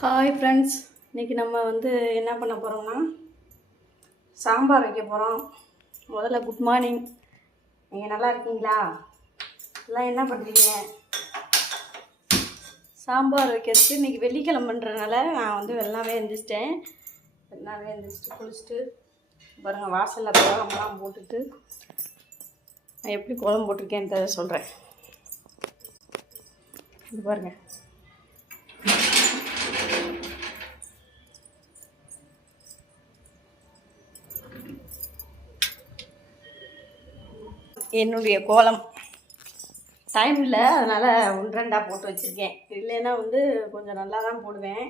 Hi friends, இன்றைக்கி நம்ம என்ன பண்ண போகிறோம்னா சாம்பார் வைக்க போகிறோம். முதல்ல குட் மார்னிங். நீங்கள் நல்லா இருக்கீங்களா? எல்லாம் என்ன பண்ணுறீங்க? சாம்பார் வைக்கிறதுக்கு இன்றைக்கி வெள்ளிக்கிழமைன்றனால நான் வெள்ளாவே எழுந்திரிச்சிட்டேன். வெள்ளாவே எழுந்திரிச்சிட்டு குளிச்சுட்டு பாருங்கள், வாசலில் குழம்புலாம் போட்டுட்டு நான் எப்படி குழம்பு போட்டிருக்கேன்னு சொல்கிறேன். இது பாருங்கள், என்னுடைய கோலம். டைம் இல்லை, அதனால் ஒன்று ரெண்டாக போட்டு வச்சுருக்கேன். இல்லைன்னா கொஞ்சம் நல்லா தான் போடுவேன்.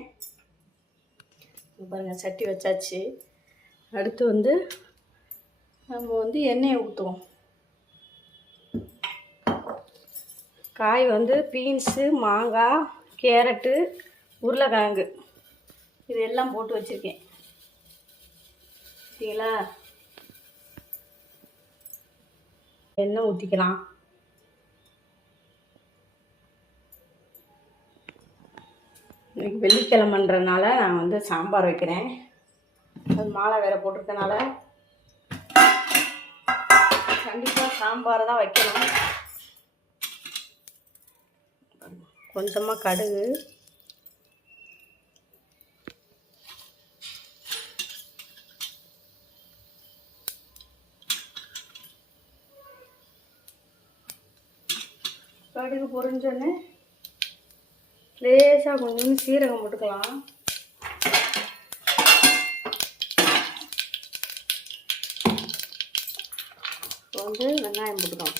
பாருங்கள், சட்டி வச்சாச்சு. அடுத்து நம்ம எண்ணெயை ஊற்றுவோம். காய் பீன்ஸு, மாங்காய், கேரட்டு, உருளைக்கிழங்கு இது எல்லாம் போட்டு வச்சுருக்கேன். சரிங்களா? எண்ணெய் ஊற்றிக்கலாம். இன்றைக்கி வெள்ளிக்கிழமைன்றனால நான் சாம்பார் வைக்கிறேன். அது மாலை வேறு போட்டிருக்கனால கண்டிப்பாக சாம்பார் தான் வைக்கணும். கொஞ்சமாக கடுகு, கடுகு பொரிஞ்சோன்னே லேசாக கொஞ்சம் சீரகம் போட்டுக்கலாம். இப்போ வெங்காயம் போட்டுக்கலாம்.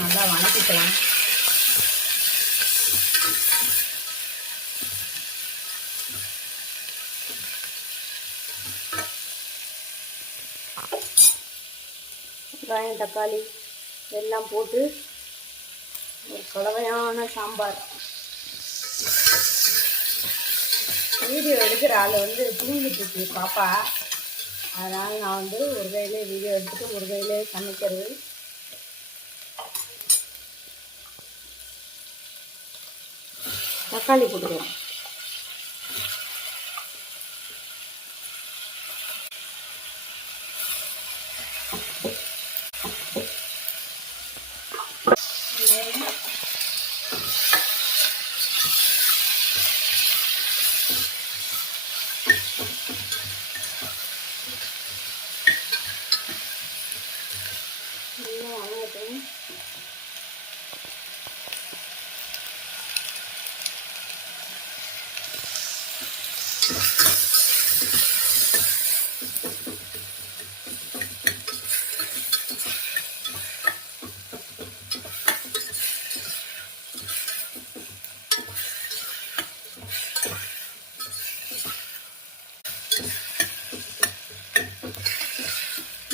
நல்லா வணக்கிக்கலாம். வெங்காயம், தக்காளி எல்லாம் போட்டு ஒரு கலவையான சாம்பார். வீடியோ எடுக்கிற ஆள் தூங்கிட்டு இருக்கு பாப்பா. அதனால் நான் ஒரு கையிலே வீடியோ எடுத்துகிட்டு ஒரு கையிலே சமைக்கிறது. தக்காளி போட்டுக்கலாம்.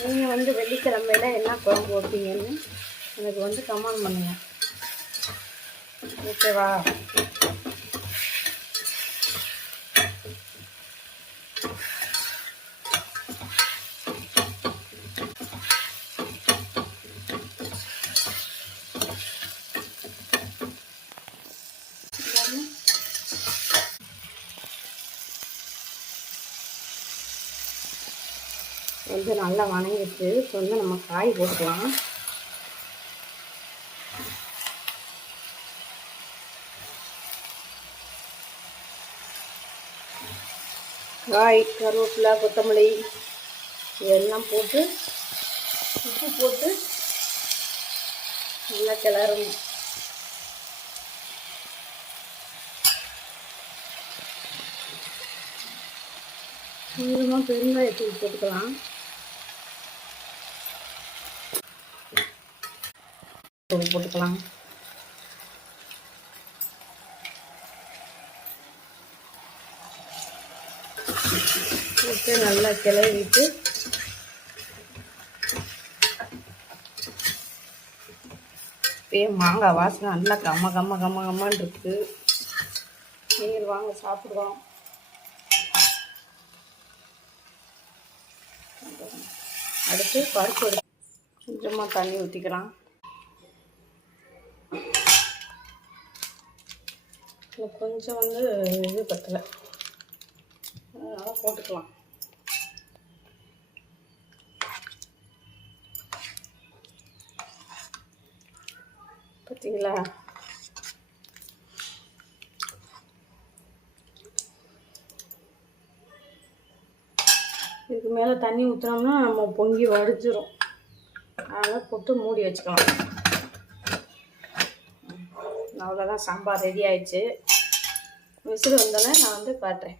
நீங்கள் வெள்ளிக்கிழமையில் என்ன குழம்பு வைப்பீங்கன்னு எனக்கு கமெண்ட் பண்ணுங்கள். ஓகேவா? நல்லா வணங்கிட்டு நம்ம காய் போட்டுக்கலாம். காய், கருவேப்பிலை, கொத்தமல்லி இதெல்லாம் போட்டு உப்பு போட்டு நல்லா கிளறணும். கொஞ்சமாக பெருங்காயத்தூள் போட்டுக்கலாம். போட்டுக்கலாம். போட்டு நல்லா கிளறிட்டு இப்போயே மாங்காய் வாசனை நல்லா கம்மன்னு இருக்குது. நீங்கள் வாங்க சாப்பிடுவோம். அடுத்து பருப்பு எடுத்து கொஞ்சமாக தண்ணி ஊற்றிக்கலாம். கொஞ்சம் இது பத்தலை, அதனால் போட்டுக்கலாம். பார்த்தீங்களா? இதுக்கு மேலே தண்ணி ஊற்றினோம்னா நம்ம பொங்கி வடிச்சிரும். அதனால் போட்டு மூடி வச்சுக்கலாம். அவ்வளோதான், சாம்பார் ரெடி ஆயிடுச்சு. விசில் வந்தோடனே நான் காட்டுறேன்.